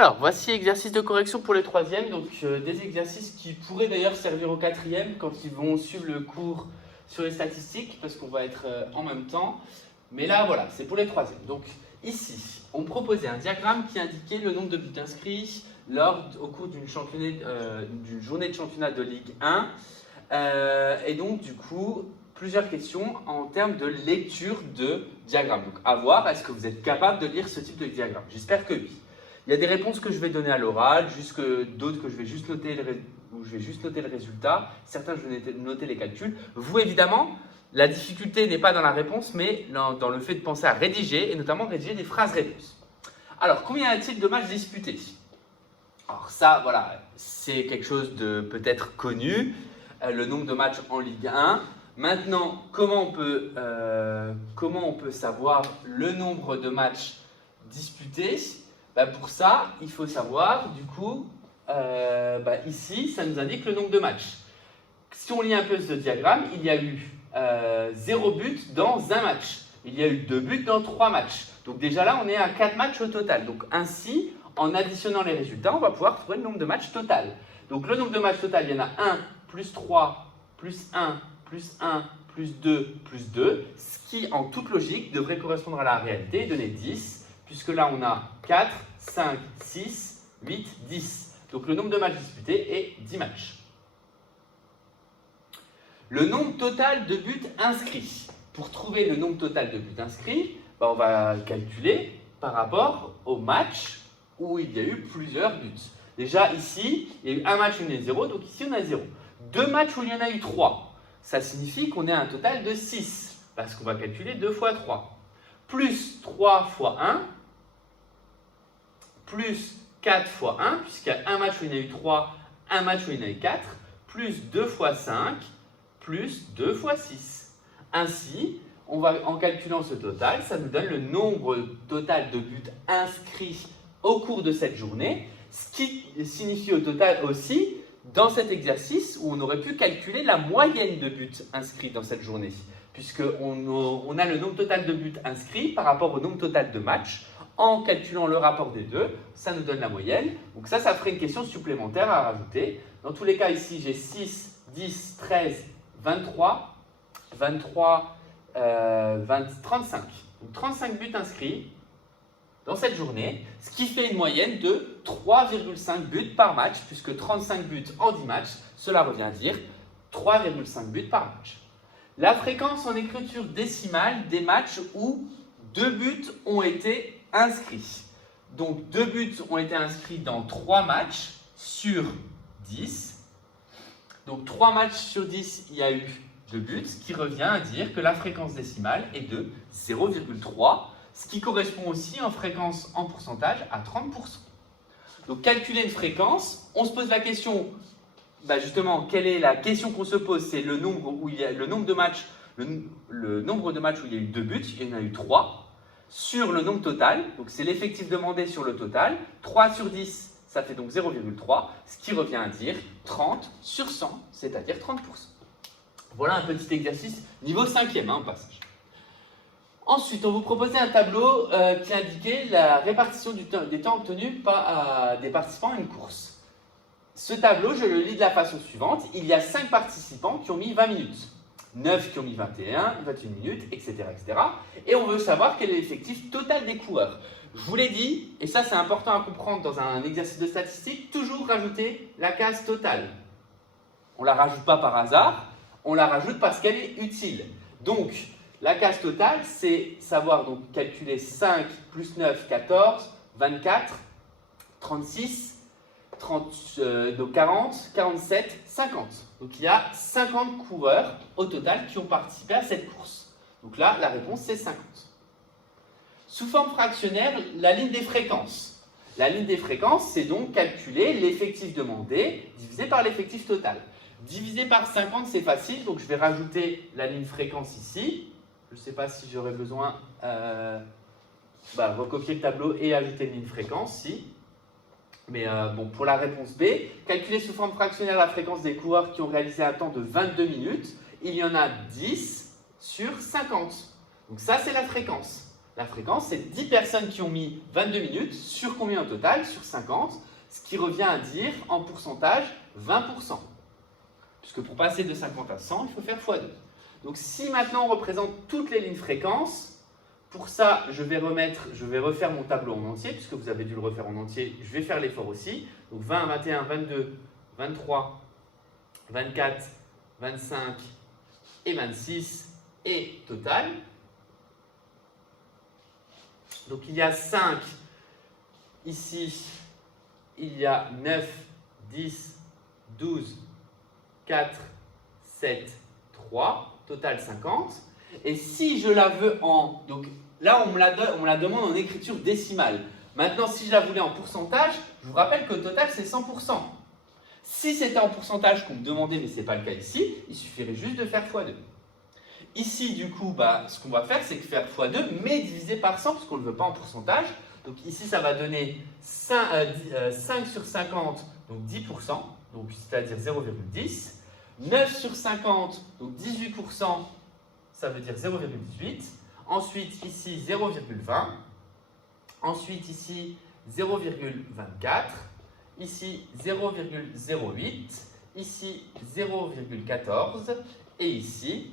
Alors, voici exercice de correction pour les troisièmes, donc des exercices qui pourraient d'ailleurs servir aux quatrièmes quand ils vont suivre le cours sur les statistiques, parce qu'on va être en même temps. Mais là, voilà, c'est pour les troisièmes. Donc ici, on proposait un diagramme qui indiquait le nombre de buts inscrits au cours d'une journée de championnat de Ligue 1. Et donc, du coup, plusieurs questions en termes de lecture de diagramme. Donc, à voir, est-ce que vous êtes capable de lire ce type de diagramme? J'espère que oui. Il y a des réponses que je vais donner à l'oral, d'autres que je vais juste noter le résultat. Certains, je vais noter les calculs. Vous, évidemment, la difficulté n'est pas dans la réponse, mais dans le fait de penser à rédiger, et notamment rédiger des phrases-réponses. Alors, combien y a-t-il de matchs disputés? Alors ça, voilà, c'est quelque chose de peut-être connu, le nombre de matchs en Ligue 1. Maintenant, comment on peut savoir le nombre de matchs disputés? Pour ça, il faut savoir, du coup, ici, ça nous indique le nombre de matchs. Si on lit un peu ce diagramme, il y a eu 0 but dans un match. Il y a eu 2 buts dans 3 matchs. Donc déjà là, on est à 4 matchs au total. Donc ainsi, en additionnant les résultats, on va pouvoir trouver le nombre de matchs total. Donc le nombre de matchs total, il y en a 1, plus 3, plus 1, plus 1, plus 2, plus 2, ce qui, en toute logique, devrait correspondre à la réalité et donner 10, puisque là, on a 4, 5, 6, 8, 10. Donc le nombre de matchs disputés est 10 matchs. Le nombre total de buts inscrits. Pour trouver le nombre total de buts inscrits, on va calculer par rapport au match où il y a eu plusieurs buts. Déjà ici, il y a eu un match où il y en a eu 0, donc ici on a 0. 2 matchs où il y en a eu 3. Ça signifie qu'on est à un total de 6, parce qu'on va calculer 2 fois 3. Plus 3 fois 1, plus 4 fois 1, puisqu'il y a un match où il y en a eu 3, un match où il y en a eu 4, plus 2 fois 5, plus 2 fois 6. Ainsi, en calculant ce total, ça nous donne le nombre total de buts inscrits au cours de cette journée, ce qui signifie au total aussi, dans cet exercice, où on aurait pu calculer la moyenne de buts inscrits dans cette journée, puisqu'on a le nombre total de buts inscrits par rapport au nombre total de matchs. En calculant le rapport des deux, ça nous donne la moyenne. Donc ça ferait une question supplémentaire à rajouter. Dans tous les cas, ici, j'ai 6, 10, 13, 23, 35. Donc 35 buts inscrits dans cette journée, ce qui fait une moyenne de 3,5 buts par match, puisque 35 buts en 10 matchs, cela revient à dire 3,5 buts par match. La fréquence en écriture décimale des matchs où 2 buts ont été inscrits. Donc 2 buts ont été inscrits dans 3 matchs sur 10. Donc 3 matchs sur 10, il y a eu 2 buts, ce qui revient à dire que la fréquence décimale est de 0,3, ce qui correspond aussi en fréquence en pourcentage à 30%. Donc calculer une fréquence, on se pose la question, justement, quelle est la question qu'on se pose? C'est le nombre de matchs où il y a eu 2 buts, il y en a eu 3. Sur le nombre total, donc c'est l'effectif demandé sur le total, 3 sur 10, ça fait donc 0,3, ce qui revient à dire 30 sur 100, c'est-à-dire 30%. Voilà un petit exercice niveau 5e au passage. Ensuite, on vous proposait un tableau qui indiquait la répartition des temps obtenus des participants à une course. Ce tableau, je le lis de la façon suivante, il y a 5 participants qui ont mis 20 minutes. 9 qui ont mis 21 minutes, etc., etc. Et on veut savoir quel est l'effectif total des coureurs. Je vous l'ai dit, et ça c'est important à comprendre dans un exercice de statistique, toujours rajouter la case totale. On ne la rajoute pas par hasard, on la rajoute parce qu'elle est utile. Donc, la case totale, c'est savoir donc calculer 5 plus 9, 14, 24, 36, 40, 47, 50. Donc il y a 50 coureurs au total qui ont participé à cette course. Donc là, la réponse c'est 50. Sous forme fractionnaire, la ligne des fréquences. La ligne des fréquences, c'est donc calculer l'effectif demandé divisé par l'effectif total. Divisé par 50, c'est facile, donc je vais rajouter la ligne fréquence ici. Je ne sais pas si j'aurai besoin recopier le tableau et ajouter une ligne fréquence, si. Mais pour la réponse B, calculer sous forme fractionnaire la fréquence des coureurs qui ont réalisé un temps de 22 minutes, il y en a 10 sur 50. Donc ça, c'est la fréquence. La fréquence, c'est 10 personnes qui ont mis 22 minutes sur combien au total? Sur 50, ce qui revient à dire en pourcentage 20%. Puisque pour passer de 50 à 100, il faut faire x2. Donc si maintenant on représente toutes les lignes fréquences, pour ça, je vais refaire mon tableau en entier, puisque vous avez dû le refaire en entier, je vais faire l'effort aussi. Donc 20, 21, 22, 23, 24, 25 et 26 et total. Donc il y a 5, ici il y a 9, 10, 12, 4, 7, 3, total 50. Et si je la veux en... Donc là, on me la demande en écriture décimale. Maintenant, si je la voulais en pourcentage, je vous rappelle que le total, c'est 100%. Si c'était en pourcentage qu'on me demandait, mais ce n'est pas le cas ici, il suffirait juste de faire x2. Ici, du coup, ce qu'on va faire, c'est faire x2, mais divisé par 100, parce qu'on ne le veut pas en pourcentage. Donc ici, ça va donner 5 sur 50, donc 10%, c'est-à-dire 0,10. 9 sur 50, donc 18%, ça veut dire 0,18. Ensuite, ici, 0,20. Ensuite, ici, 0,24. Ici, 0,08. Ici, 0,14. Et ici,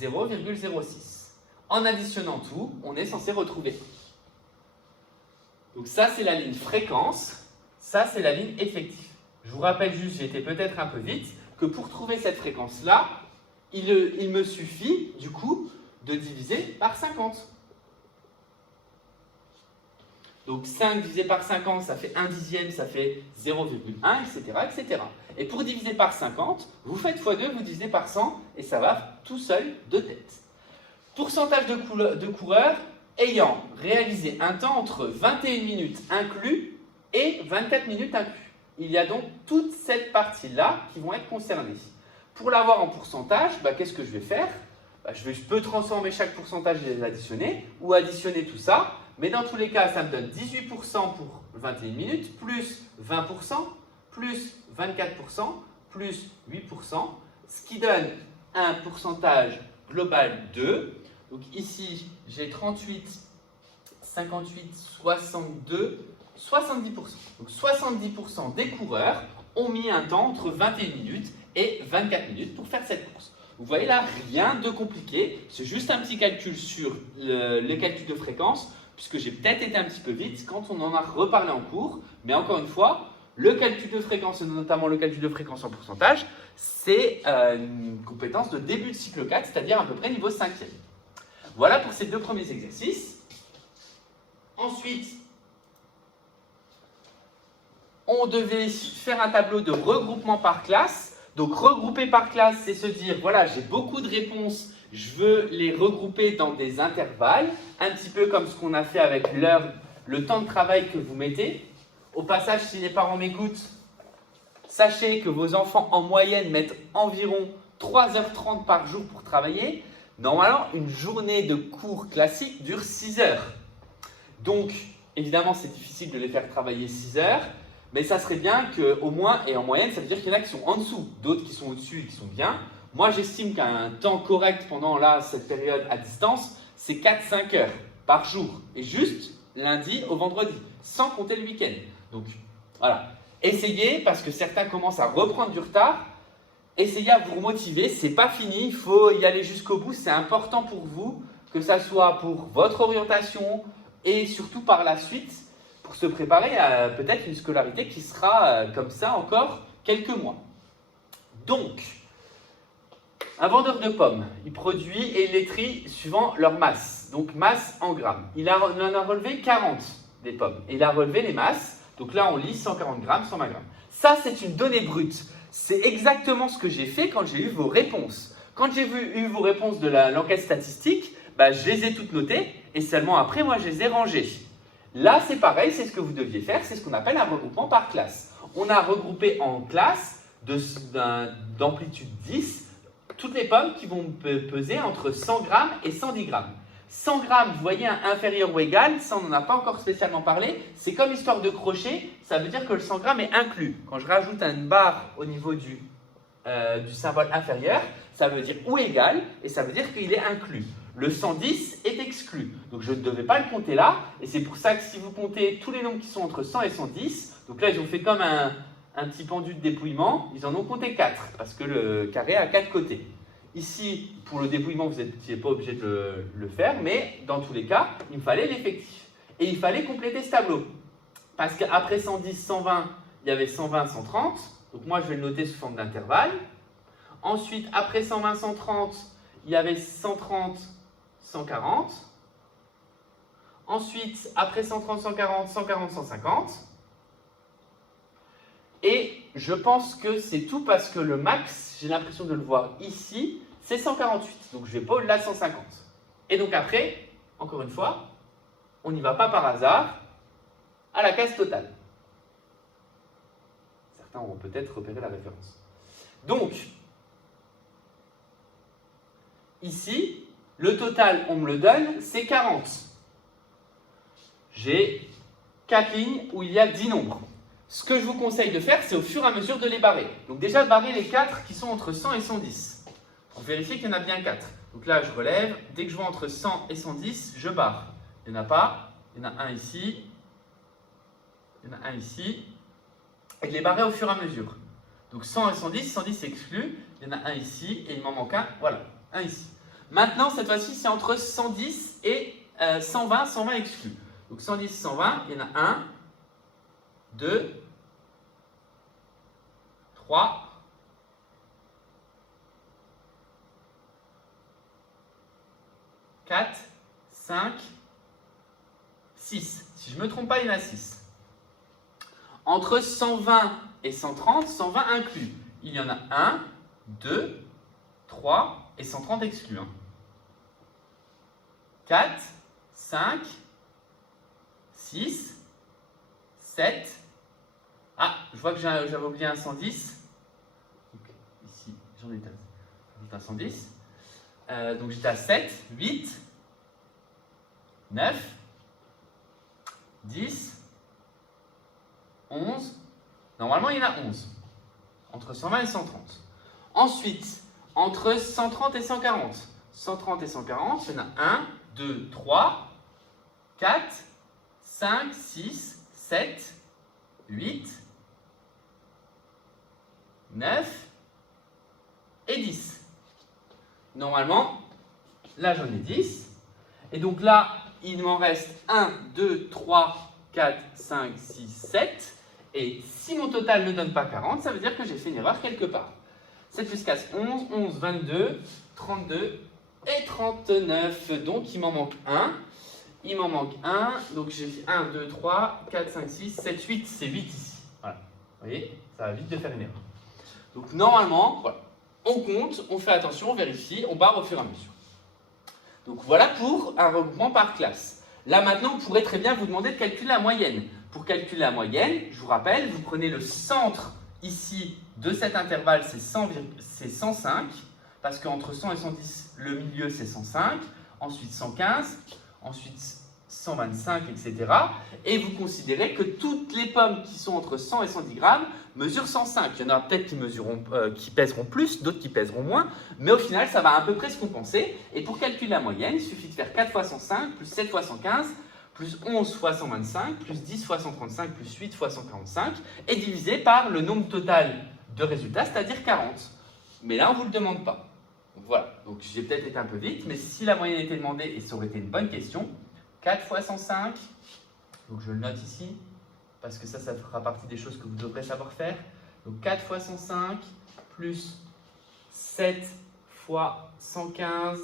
0,06. En additionnant tout, on est censé retrouver. Donc ça, c'est la ligne fréquence. Ça, c'est la ligne effective. Je vous rappelle juste, j'ai été peut-être un peu vite, que pour trouver cette fréquence-là, il me suffit, du coup, de diviser par 50. Donc 5 divisé par 50, ça fait 1 dixième, ça fait 0,1, etc., etc. Et pour diviser par 50, vous faites x2, vous divisez par 100, et ça va tout seul de tête. Pourcentage de coureurs ayant réalisé un temps entre 21 minutes inclus et 24 minutes inclus. Il y a donc toute cette partie-là qui vont être concernées. Pour l'avoir en pourcentage, qu'est-ce que je vais faire? Je peux transformer chaque pourcentage et les additionner, ou additionner tout ça, mais dans tous les cas, ça me donne 18% pour 21 minutes, plus 20%, plus 24%, plus 8%, ce qui donne un pourcentage global de, donc ici, j'ai 38, 58, 62, 70%. Donc 70% des coureurs ont mis un temps entre 21 minutes et 24 minutes pour faire cette course. Vous voyez là, rien de compliqué, c'est juste un petit calcul sur le calcul de fréquence, puisque j'ai peut-être été un petit peu vite quand on en a reparlé en cours, mais encore une fois, le calcul de fréquence, et notamment le calcul de fréquence en pourcentage, c'est une compétence de début de cycle 4, c'est-à-dire à peu près niveau 5e. Voilà pour ces deux premiers exercices. Ensuite, on devait faire un tableau de regroupement par classe. Donc, regrouper par classe, c'est se dire, voilà, j'ai beaucoup de réponses, je veux les regrouper dans des intervalles, un petit peu comme ce qu'on a fait avec le temps de travail que vous mettez. Au passage, si les parents m'écoutent, sachez que vos enfants, en moyenne, mettent environ 3h30 par jour pour travailler. Normalement, une journée de cours classique dure 6 heures. Donc, évidemment, c'est difficile de les faire travailler 6 heures. Mais ça serait bien qu'au moins, et en moyenne, ça veut dire qu'il y en a qui sont en dessous, d'autres qui sont au-dessus et qui sont bien. Moi, j'estime qu'un temps correct pendant cette période à distance, c'est 4-5 heures par jour. Et juste lundi au vendredi, sans compter le week-end. Donc, voilà. Essayez, parce que certains commencent à reprendre du retard. Essayez à vous remotiver, c'est pas fini, il faut y aller jusqu'au bout. C'est important pour vous, que ça soit pour votre orientation et surtout par la suite, pour se préparer à peut-être une scolarité qui sera comme ça encore quelques mois. Donc, un vendeur de pommes, il produit et il les trie suivant leur masse, donc masse en grammes. Il en a relevé 40 des pommes et il a relevé les masses, donc là on lit 140 grammes, 120 grammes. Ça c'est une donnée brute, c'est exactement ce que j'ai fait quand j'ai eu vos réponses. Quand j'ai eu vos réponses de l'enquête statistique, je les ai toutes notées et seulement après moi je les ai rangées. Là, c'est pareil, c'est ce que vous deviez faire, c'est ce qu'on appelle un regroupement par classe. On a regroupé en classe d'amplitude 10 toutes les pommes qui vont peser entre 100 grammes et 110 grammes. 100 grammes, vous voyez, un inférieur ou égal, ça on n'en a pas encore spécialement parlé, c'est comme histoire de crochet, ça veut dire que le 100 grammes est inclus. Quand je rajoute une barre au niveau du symbole inférieur, ça veut dire ou égal et ça veut dire qu'il est inclus. Le 110 est exclu, donc je ne devais pas le compter là, et c'est pour ça que si vous comptez tous les nombres qui sont entre 100 et 110, donc là ils ont fait comme un petit pendu de dépouillement, ils en ont compté 4, parce que le carré a 4 côtés. Ici, pour le dépouillement, vous n'étiez pas obligé de le faire, mais dans tous les cas, il me fallait l'effectif. Et il fallait compléter ce tableau, parce qu'après 110, 120, il y avait 120, 130, donc moi je vais le noter sous forme d'intervalle. Ensuite, après 120, 130, il y avait 130, 140. Ensuite, après 130, 140, 140, 150. Et je pense que c'est tout parce que le max, j'ai l'impression de le voir ici, c'est 148. Donc je vais pas au-delà de 150. Et donc après, encore une fois, on n'y va pas par hasard à la case totale. Certains auront peut-être repéré la référence. Donc, ici, le total, on me le donne, c'est 40. J'ai 4 lignes où il y a 10 nombres. Ce que je vous conseille de faire, c'est au fur et à mesure de les barrer. Donc déjà, barrer les 4 qui sont entre 100 et 110. Pour vérifier qu'il y en a bien 4. Donc là, je relève. Dès que je vois entre 100 et 110, je barre. Il n'y en a pas. Il y en a un ici. Il y en a un ici. Et je les barrer au fur et à mesure. Donc 100 et 110, 110 exclu. Il y en a un ici et il m'en manque un. Voilà, un ici. Maintenant, cette fois-ci, c'est entre 110 et 120, 120 exclu. Donc 110, 120, il y en a 1, 2, 3, 4, 5, 6. Si je ne me trompe pas, il y en a 6. Entre 120 et 130, 120 inclus. Il y en a 1, 2, 3 et 130 exclus. 4, 5, 6, 7. Ah, je vois que j'avais oublié un 110. Donc, ici, j'en ai un 110. Donc j'étais à 7, 8, 9, 10, 11. Normalement, il y en a 11. Entre 120 et 130. Ensuite, entre 130 et 140. 130 et 140, il y en a 1, 2, 3, 4, 5, 6, 7, 8, 9 et 10. Normalement, là j'en ai 10. Et donc là, il m'en reste 1, 2, 3, 4, 5, 6, 7. Et si mon total ne donne pas 40, ça veut dire que j'ai fait une erreur quelque part. 7 plus 4, 11, 11, 22, 32 et 39. Donc il m'en manque 1. Il m'en manque 1. Donc j'ai fait 1, 2, 3, 4, 5, 6, 7, 8. C'est 8 ici. Voilà. Vous voyez, ça va vite de faire une erreur. Donc normalement, voilà. On compte, on fait attention, on vérifie, on barre au fur et à mesure. Donc voilà pour un regroupement par classe. Là maintenant, vous pourrez très bien vous demander de calculer la moyenne. Pour calculer la moyenne, je vous rappelle, vous prenez le centre ici de cet intervalle, c'est 105, parce qu'entre 100 et 110, le milieu c'est 105, ensuite 115, ensuite 125, etc. Et vous considérez que toutes les pommes qui sont entre 100 et 110 grammes mesurent 105. Il y en a peut-être qui pèseront plus, d'autres qui pèseront moins, mais au final, ça va à peu près se compenser. Et pour calculer la moyenne, il suffit de faire 4 fois 105, plus 7 fois 115, plus 11 fois 125, plus 10 fois 135, plus 8 fois 145, et diviser par le nombre total de résultats, c'est-à-dire 40. Mais là, on ne vous le demande pas. Donc voilà, donc j'ai peut-être été un peu vite, mais si la moyenne était demandée, et ça aurait été une bonne question, 4 fois 105, donc je le note ici, parce que ça fera partie des choses que vous devrez savoir faire. Donc 4 fois 105, plus 7 fois 115,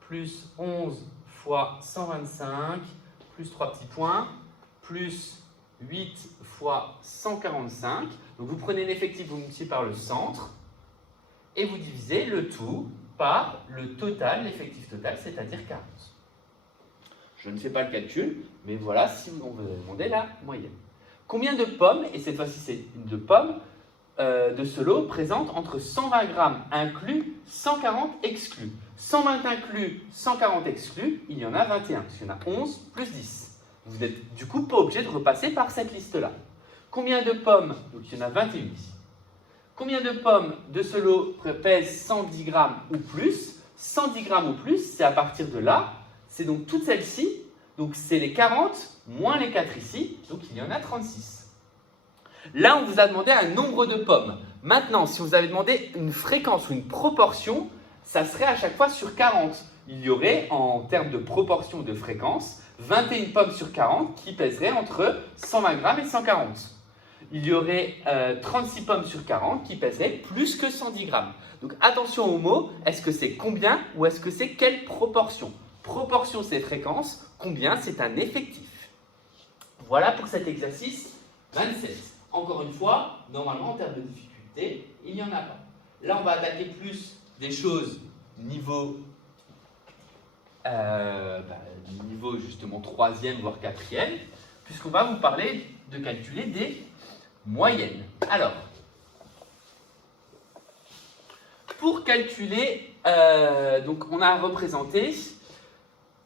plus 11 fois 125, plus 3 petits points, plus 8 fois 145. Donc vous prenez l'effectif, vous multipliez par le centre, et vous divisez le tout par le total, l'effectif total, c'est-à-dire 40. Je ne fais pas le calcul, mais voilà si on vous a demandé la moyenne. Combien de pommes, et cette fois-ci c'est de pommes, de ce lot présente entre 120 grammes inclus, 140 exclus. 120 inclus, 140 exclus, il y en a 21, parce qu'il y en a 11 plus 10. Vous n'êtes du coup pas obligé de repasser par cette liste-là. Combien de pommes, donc il y en a 21 ici. Combien de pommes de ce lot pèsent 110 grammes ou plus? 110 grammes ou plus, c'est à partir de là, c'est donc toutes celles-ci, donc c'est les 40 moins les 4 ici, donc il y en a 36. Là, on vous a demandé un nombre de pommes. Maintenant, si on vous avait demandé une fréquence ou une proportion, ça serait à chaque fois sur 40. Il y aurait, en termes de proportion de fréquence, 21 pommes sur 40 qui pèseraient entre 120 grammes et 140. Il y aurait 36 pommes sur 40 qui pèseraient plus que 110 grammes. Donc attention au mot, est-ce que c'est combien ou est-ce que c'est quelle proportion? Proportion, c'est fréquence, combien, c'est un effectif. Voilà pour cet exercice 27. Encore une fois, normalement, en termes de difficulté, il n'y en a pas. Là, on va attaquer plus des choses niveau justement 3e, voire 4e, puisqu'on va vous parler de calculer des moyennes. Alors, pour calculer, donc on a représenté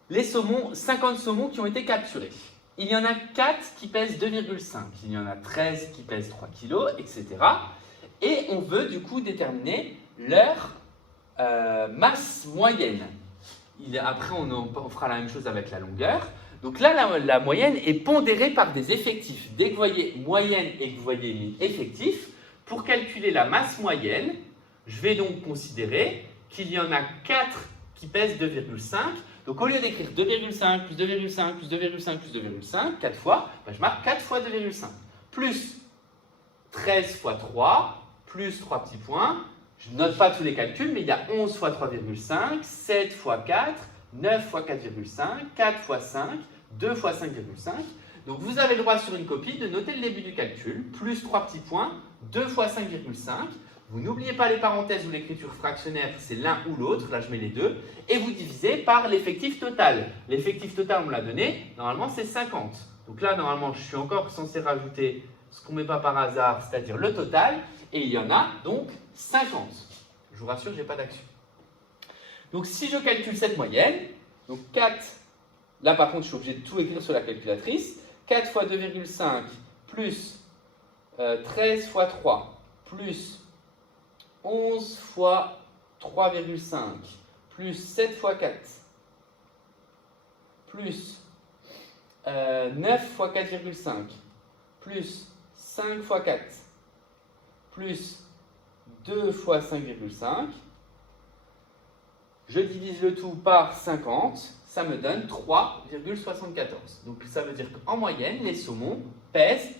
les saumons, 50 saumons qui ont été capturés. Il y en a 4 qui pèsent 2,5, il y en a 13 qui pèsent 3 kg, etc. Et on veut du coup déterminer leur masse moyenne. Après, on fera la même chose avec la longueur. Donc là, la moyenne est pondérée par des effectifs. Dès que vous voyez moyenne et que vous voyez effectif, pour calculer la masse moyenne, je vais donc considérer qu'il y en a 4 qui pèsent 2,5. Donc au lieu d'écrire 2,5 plus 2,5 plus 2,5 plus 2,5, 4 fois, je marque 4 fois 2,5. Plus 13 fois 3, plus 3 petits points. Je ne note pas tous les calculs, mais il y a 11 fois 3,5, 7 fois 4, 9 fois 4,5, 4 fois 5, 2 fois 5,5. Donc vous avez le droit sur une copie de noter le début du calcul, plus 3 petits points, 2 fois 5,5. Vous n'oubliez pas les parenthèses ou l'écriture fractionnaire, c'est l'un ou l'autre, là je mets les deux, et vous divisez par l'effectif total. L'effectif total, on me l'a donné, normalement c'est 50. Donc là, normalement, je suis encore censé rajouter ce qu'on ne met pas par hasard, c'est-à-dire le total, et il y en a donc 50. Je vous rassure, je n'ai pas d'action. Donc si je calcule cette moyenne, donc 4, là par contre je suis obligé de tout écrire sur la calculatrice, 4 fois 2,5 plus 13 fois 3 plus 11 fois 3,5 plus 7 fois 4 plus 9 fois 4,5 plus 5 fois 4 plus 2 fois 5,5. Je divise le tout par 50, ça me donne 3,74. Donc ça veut dire qu'en moyenne, les saumons pèsent,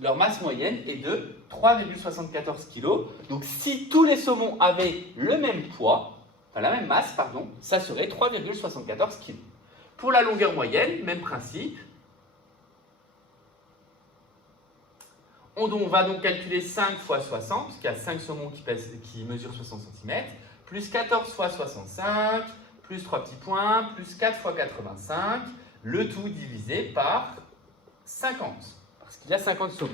leur masse moyenne est de 3,74 kg. Donc si tous les saumons avaient le même poids, enfin la même masse, pardon, ça serait 3,74 kg. Pour la longueur moyenne, même principe. On va donc calculer 5 fois 60, qui a 5 saumons qui mesurent 60 cm, plus 14 fois 65, plus 3 petits points, plus 4 fois 85, le tout divisé par 50, parce qu'il y a 50 saumons.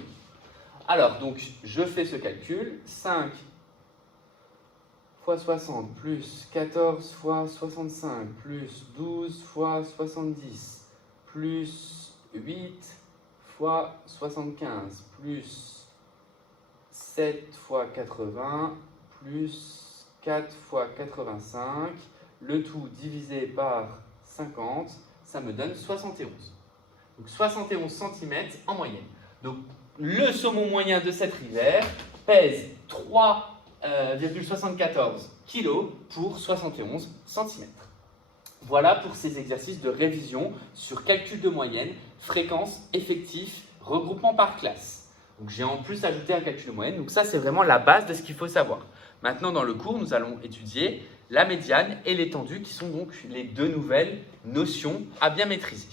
Alors, donc, je fais ce calcul, 5 fois 60, plus 14 fois 65, plus 12 fois 70, plus 8 fois 75, plus 7 fois 80, plus 4 fois 85, le tout divisé par 50, ça me donne 71. Donc 71 cm en moyenne. Donc le saumon moyen de cette rivière pèse 3,74 kg pour 71 cm. Voilà pour ces exercices de révision sur calcul de moyenne, fréquence, effectif, regroupement par classe. Donc j'ai en plus ajouté un calcul de moyenne. Donc ça, c'est vraiment la base de ce qu'il faut savoir. Maintenant, dans le cours, nous allons étudier la médiane et l'étendue, qui sont donc les deux nouvelles notions à bien maîtriser.